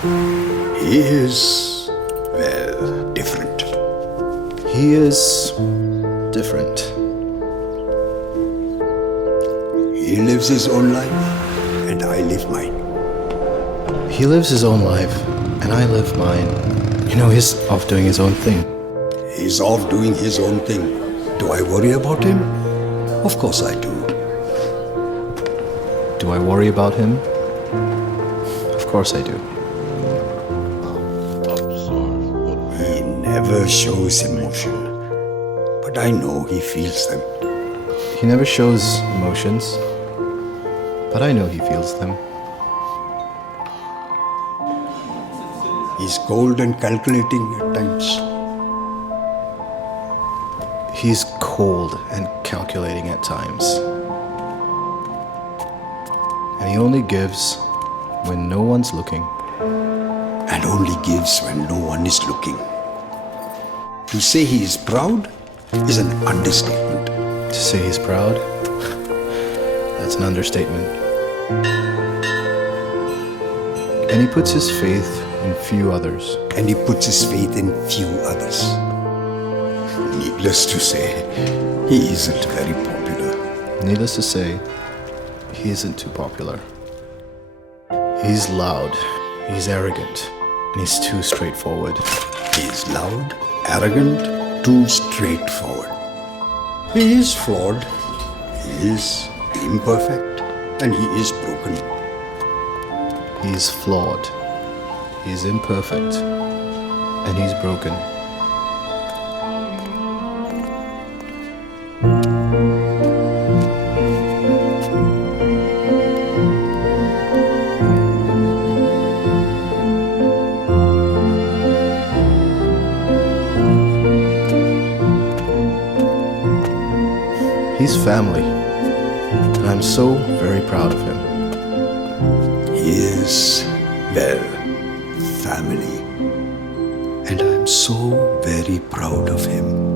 He is, well, different. He is different. He lives his own life, and I live mine. He lives his own life, and I live mine. You know, he's off doing his own thing. He's off doing his own thing. Do I worry about him? Of course I do. Do I worry about him? Of course I do. He never shows emotion, but I know he feels them. He never shows emotions, but I know he feels them. He's cold and calculating at times. He's cold and calculating at times. And he only gives when no one's looking. And only gives when no one is looking. To say he is proud is an understatement. To say he's proud, that's an understatement. And he puts his faith in few others. And he puts his faith in few others. Needless to say, he isn't very popular. Needless to say, he isn't too popular. He's loud, he's arrogant, and he's too straightforward. He is loud, arrogant, too straightforward. He is flawed, he is imperfect, and he is broken. He's flawed, he's imperfect, and he's broken. He's family, and I'm so very proud of him. He is, well, family. And I'm so very proud of him.